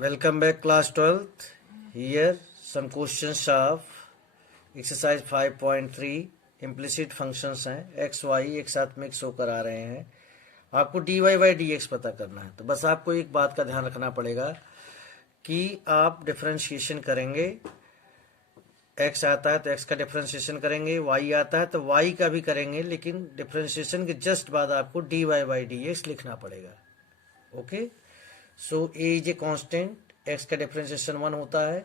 Welcome back class 12th. Here some questions of exercise 5.3 implicit functions हैं x y एक साथ mix होकर आ रहे हैं। आपको dy by dx पता करना है, तो बस आपको एक बात का ध्यान रखना पड़ेगा कि आप डिफरेंशिएशन करेंगे। x आता है तो x का डिफरेंशिएशन करेंगे, y आता है तो y का भी करेंगे, लेकिन डिफरेंशिएशन के जस्ट बाद आपको dy by dx लिखना पड़ेगा। Okay, so a is a constant, x का डिफरेंशिएशन 1 होता है।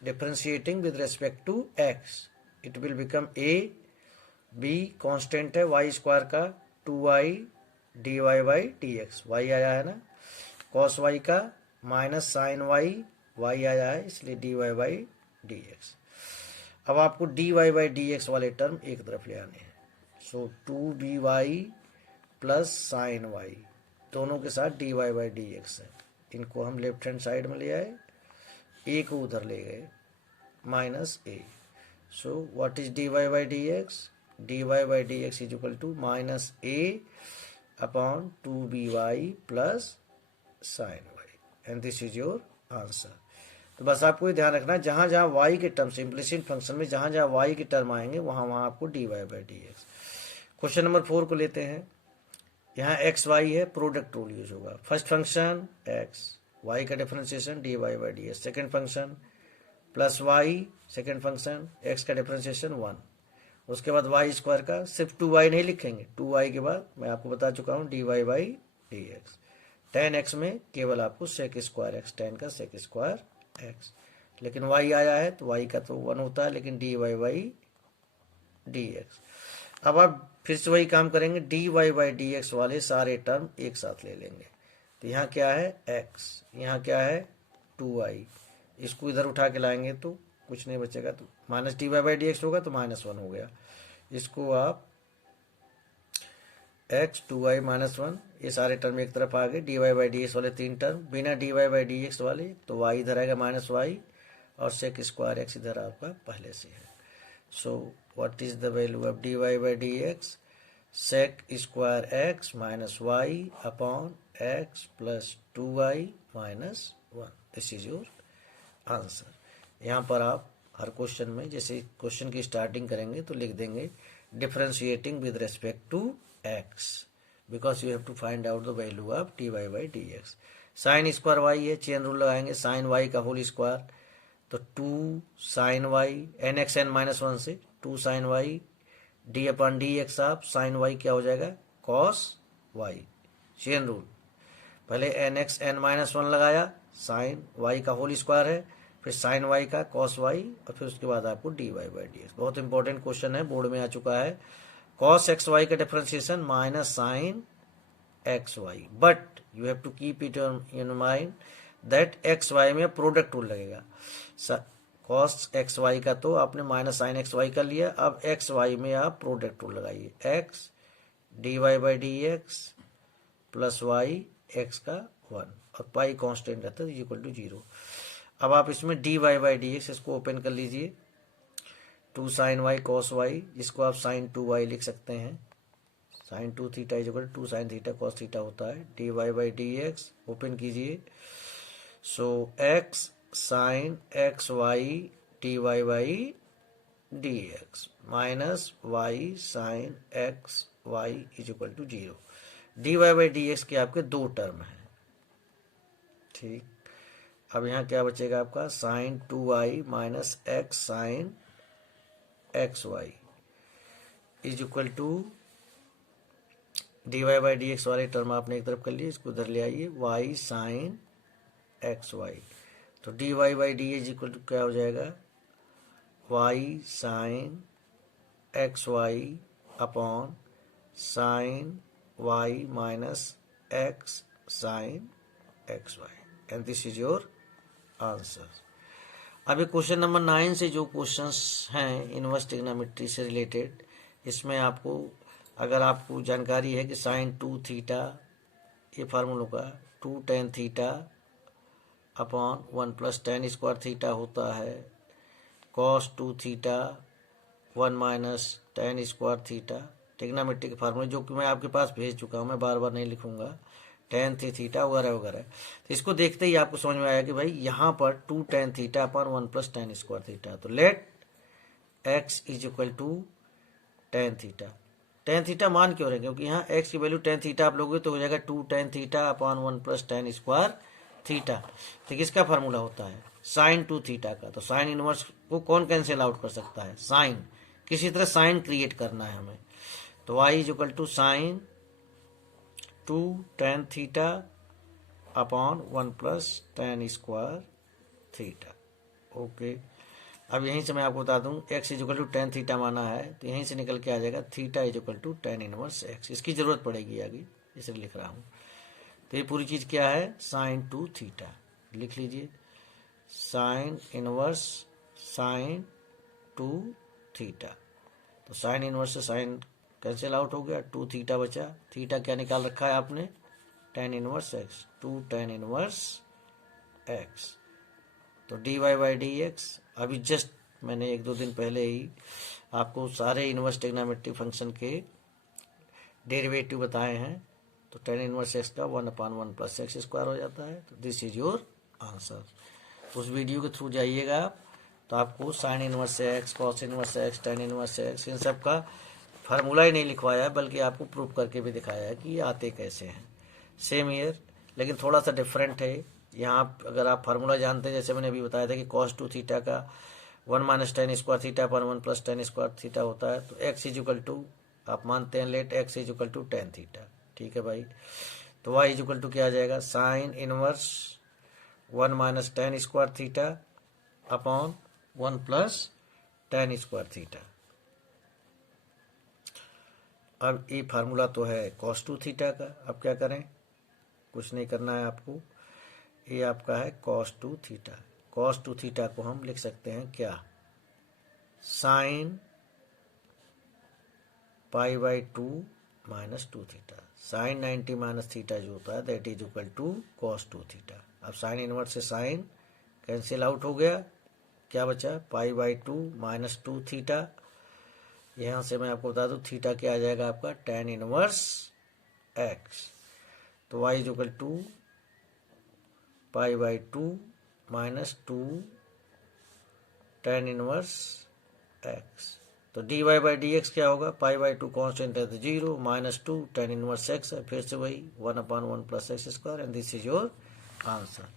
Differentiating with respect to x it will become a, b constant है y स्क्वायर का 2y dy by dx, y आया है ना, cos y का माइनस साइन y आया है, इसलिए dy by dx। अब आपको dy by dx वाले टर्म एक तरफ ले आने हैं। सो 2by प्लस साइन y दोनों के साथ dy by dx है, इनको हम लेफ्ट हैंड साइड में ले आए, a को उधर ले गए minus a। So what is dy by dx? dy by dx is equal to minus a upon 2by plus sine y and this is your answer. तो बस आपको ये ध्यान रखना, जहां जहां y के टर्म, इम्प्लिसिट फंक्शन में जहां जहां y के टर्म आएंगे वहां वहां आपको dy by dx। Question number 4 को लेते हैं। यहाँ एक्स वाई है, प्रोडक्ट रूल यूज होगा। फर्स्ट फंक्शन एक्स, वाई का differentiation d Y by d x. Second function plus y, second function x का डिफरेंशिएशन 1। उसके बाद वाई स्क्वायर का सिर्फ 2y नहीं लिखेंगे, 2y के बाद मैं आपको बता चुका हूँ d Y by D x. Tan x में केवल आपको सेक स्क्वायर एक्स, टेन का सेक स्क्वायर एक्स, लेकिन y आया है तो y का तो 1 होता है, लेकिन d Y by D x. अब आप फिर से वही काम करेंगे, डी वाई बाई डी एक्स वाले सारे टर्म एक साथ ले लेंगे। तो यहाँ क्या है x, यहाँ क्या है 2y, इसको इधर उठा के लाएंगे तो कुछ नहीं बचेगा, तो minus d Y by D x होगा तो -1 हो गया। इसको आप x 2y -1, ये सारे टर्म एक तरफ आ गए। D Y by D x वाले 3 टर्म, बिना d Y by D x वाले तो y इधर आएगा -y, और सेक स्क्वायर एक्स इधर आपका पहले से है। So what is the value of dy by dx? Sec square x minus y upon x plus 2y minus 1. This is your answer. यहाँ पर आप हर क्वेश्चन में जैसे क्वेश्चन की स्टार्टिंग करेंगे तो लिख देंगे differentiating with respect to x, because you have to find out the value of dy by dx। Sine square y है, चेन रूल लगाएंगे, साइन y का होल स्क्वायर, तो 2 sine y n x n -1 से 2 sine y d upon d x of sine y क्या हो जाएगा cos y. Chain rule, पहले n x n -1 लगाया, साइन वाई का होल स्क्वायर है, फिर साइन वाई का कॉस वाई, और फिर उसके बाद आपको d Y by D x. बहुत इंपॉर्टेंट क्वेश्चन है, बोर्ड में आ चुका है। कॉस एक्स वाई का differentiation minus sine x y, but you have to keep it in mind that x y में प्रोडक्ट रूल लगेगा। कॉस एक्स वाई का तो आपने माइनस साइन एक्स वाई कर लिया, अब एक्स वाई में आप प्रोडक्ट रूल लगाइए, x d Y by D x plus y x का 1, और पाई कांस्टेंट रहता है इक्वल टू 0। अब आप इसमें d Y by D x इसको ओपन कर लीजिए, 2 साइन वाई कॉस वाई, जिसको आप साइन 2y लिख सकते हैं, sine 2 theta is equal to 2 sine theta cos theta होता है। D Y by D x open कीजिए, so x sine x y d Y by D x minus y sine x y is equal to 0। D Y by D x के आपके 2 term हैं, ठीक। अब यहाँ क्या बचेगा आपका sine 2y minus x sine x y is equal to d Y by D x वाले टर्म आपने एक तरफ कर लिए, इसको उधर ले आइए, वाई साइन एक्स वाई, तो d Y by d is equal to क्या हो जाएगा y sine x y upon sine y minus x sine x y, and this is your answer. अभी क्वेश्चन नंबर 9 से जो क्वेश्चंस हैं inverse trigonometry से related, इसमें आपको अगर आपको जानकारी है कि साइन 2 थीटा ये फार्मूलों का 2 tan theta upon 1 plus ten square theta होता है, cos 2 theta 1 minus ten square theta, trigonometry के फार्मूले जो कि मैं आपके पास भेज चुका हूँ, मैं बार बार नहीं लिखूंगा। tan थीटा वगैरह वगैरह। तो इसको देखते ही आपको समझ में आया कि भाई यहाँ पर 2 tan theta upon 1 plus tan square theta. तो let x is equal to tan theta. tan theta मान क्यों रहे, क्योंकि यहाँ x की वैल्यू tan थीटा आप लोगे तो हो जाएगा 2 tan theta upon 1 plus tan square theta. तो किसका फार्मूला होता है, साइन 2 थीटा का। तो साइन इनवर्स को कौन कैंसिल आउट कर सकता है, साइन। किसी तरह साइन क्रिएट करना है हमें। तो y is equal to sine 2 tan theta upon 1 plus tan square theta. Okay, अब यहीं से मैं आपको बता दूं x is equal to tan theta माना है, तो यहीं से निकल के आ जाएगा theta is equal to tan inverse x। इसकी जरूरत पड़ेगी आगे, इसलिए लिख रहा हूं। तो ये पूरी चीज क्या है, साइन 2 थीटा। लिख लीजिए साइन इनवर्स साइन 2 थीटा। तो साइन इनवर्स से साइन कैंसिल आउट हो गया, 2 थीटा बचा। थीटा क्या निकाल रखा है आपने, tan inverse x, 2 tan inverse x। तो dy बाई डी एक्स, अभी जस्ट मैंने 1-2 दिन पहले ही आपको सारे इनवर्स ट्रिग्नोमेट्रिक फंक्शन के डेरिवेटिव बताए हैं। तो tan इनवर्स x का 1/1 प्लस एक्स स्क्वायर हो जाता है। तो दिस इज योर आंसर। उस वीडियो के थ्रू जाइएगा आप, तो आपको sine inverse x, cos inverse x, tan inverse x, इन सब का फार्मूला ही नहीं लिखवाया, बल्कि आपको प्रूफ करके भी दिखाया है कि ये आते कैसे हैं। सेम ईयर, लेकिन थोड़ा सा डिफरेंट है। यहाँ अगर आप फार्मूला जानते हैं, जैसे मैंने अभी बताया था कि cos 2 थीटा का 1 माइनस tan स्क्वायर थीटा पर 1 प्लस tan स्क्वायर थीटा होता है। तो x इज इक्वल टू, आप मानते हैं let x is equal to tan theta. ठीक है भाई। तो y इज इक्वल टू क्या आ जाएगा, sine inverse 1 minus tan square theta upon 1 plus tan square theta. अब ये फार्मूला तो है cos 2 थीटा का। अब क्या करें, कुछ नहीं करना है आपको, ये आपका है cos 2 थीटा। cos 2 थीटा को हम लिख सकते हैं क्या, sine pi by 2 minus 2 theta. Sine 90 minus theta जो होता है that is equal to cos 2 theta. अब साइन इनवर्स से साइन कैंसिल आउट हो गया, क्या बचा, पाई बाई 2 माइनस 2 थीटा। यहाँ से मैं आपको बता दूं थीटा क्या आ जाएगा आपका, tan इनवर्स x। तो y is equal to pi by 2 minus 2 tan inverse x। तो dy बाई डी एक्स क्या होगा, पाई बाई 2 कॉन्स्टेंट है तो 0, माइनस 2 tan इनवर्स x है, फिर से वही 1/1 plus x square, and this is your answer.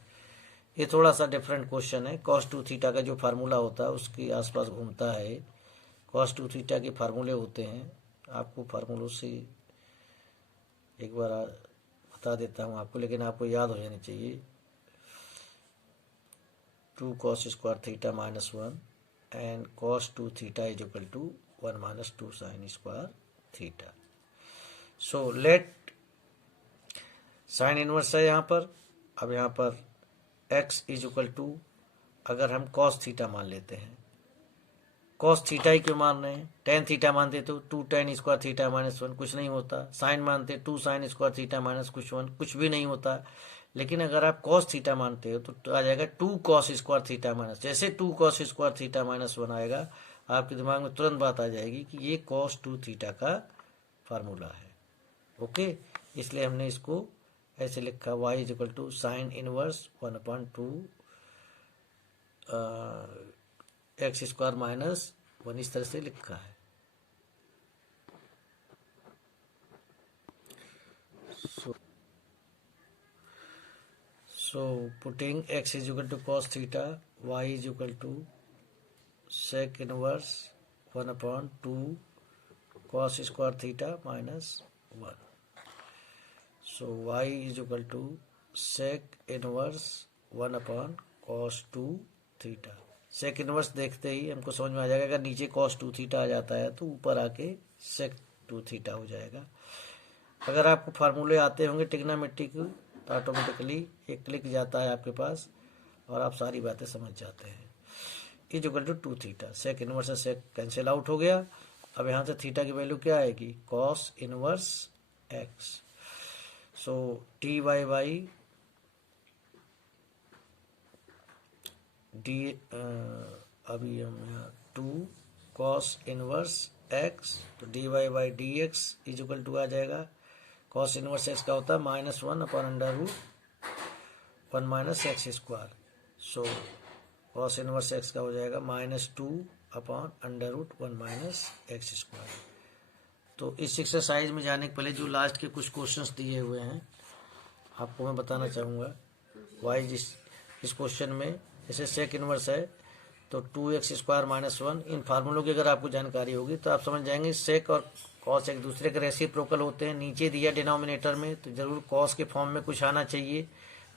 ये थोड़ा सा डिफरेंट क्वेश्चन है। cos 2 थीटा का जो फार्मूला होता है उसके आसपास घूमता है। cos 2 थीटा के फार्मूले होते हैं, आपको फार्मूलों से एक बार बता देता हूँ आपको, लेकिन आपको याद हो जानी चाहिए। 2 cos square theta minus 1 and cos 2 theta is equal to 1 minus 2 sine square theta. So let sine inverse है यहाँ पर। अब यहाँ पर x इज इक्वल टू, अगर हम cos थीटा मान लेते हैं, cos थीटा ही क्यों मान रहे हैं, tan थीटा मानते तो 2 tan स्क्वायर थीटा माइनस 1, कुछ नहीं होता। साइन मानते 2 साइन स्क्वायर थीटा माइनस कुछ 1, कुछ भी नहीं होता। लेकिन अगर आप cos थीटा मानते हो तो आ जाएगा 2 cos स्क्वायर थीटा माइनस। जैसे 2 cos स्क्वायर थीटा माइनस 1 आएगा, आपके दिमाग में तुरंत बात आ जाएगी कि ये cos 2 थीटा का फार्मूला है। ओके, इसलिए हमने इसको ऐसे लिखा, y is equal to sine inverse 1/2 x square minus 1, इस तरह से लिखा है। So putting x is equal to cos theta, y is equal to sec inverse 1/2 cos square theta minus 1. So y is equal to sec inverse 1/cos 2 theta. Sec inverse देखते ही हमको समझ में आ जाएगा, अगर नीचे cos 2 थीटा आ जाता है तो ऊपर आके sec 2 थीटा हो जाएगा। अगर आपको फार्मूले आते होंगे ट्रिग्नोमेट्रिक तो ऑटोमेटिकली एक क्लिक जाता है आपके पास और आप सारी बातें समझ जाते हैं। Is equal to 2 theta, sec inverse से सेक कैंसिल आउट हो गया। अब यहाँ से थीटा की वैल्यू क्या आएगी, cos inverse x। So t y by d, अभी हम यहाँ 2 cos इनवर्स x, तो dy by D x is equal to आ जाएगा कॉस इनवर्स एक्स का होता है -1 upon under root 1 minus x square. So cos inverse x का हो जाएगा -2 upon under root 1 minus x square. तो इस एक्सरसाइज में जाने के पहले जो लास्ट के कुछ क्वेश्चंस दिए हुए हैं आपको मैं बताना चाहूँगा। वाई इस क्वेश्चन में जैसे सेक इनवर्स है तो 2x स्क्वायर -1, इन फार्मूलों की अगर आपको जानकारी होगी तो आप समझ जाएंगे सेक और कॉस एक दूसरे के रेसिप्रोकल होते हैं। नीचे दिया डिनोमिनेटर में तो जरूर कॉस के फॉर्म में कुछ आना चाहिए,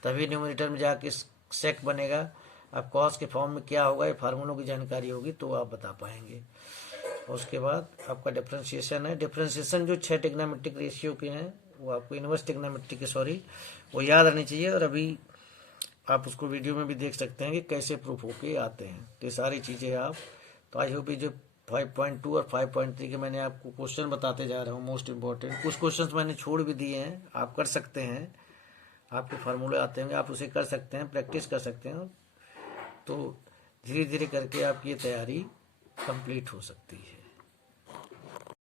तभी न्यूमरेटर में जाके सेक बनेगा। अब कॉस के फॉर्म में क्या होगा, ये फार्मूलों की जानकारी होगी तो आप बता पाएंगे। और उसके बाद आपका डिफ्रेंशिएशन है। डिफ्रेंशिएशन जो 6 ट्रिग्नोमेट्रिक रेशियो के हैं वो आपको इनवर्स ट्रिग्नोमेट्रिक के वो याद आनी चाहिए, और अभी आप उसको वीडियो में भी देख सकते हैं कि कैसे प्रूफ होके आते हैं। तो ये सारी चीज़ें आप, तो आई होप ये जो 5.2 और 5.3 के मैंने आपको क्वेश्चन बताते जा रहा हूँ मोस्ट इम्पोर्टेंट, कुछ क्वेश्चंस मैंने छोड़ भी दिए हैं, आप कर सकते हैं। आपके फार्मूले आते होंगे, आप उसे कर सकते हैं, प्रैक्टिस कर सकते हैं, तो धीरे धीरे करके आपकी ये तैयारी कंप्लीट हो सकती है।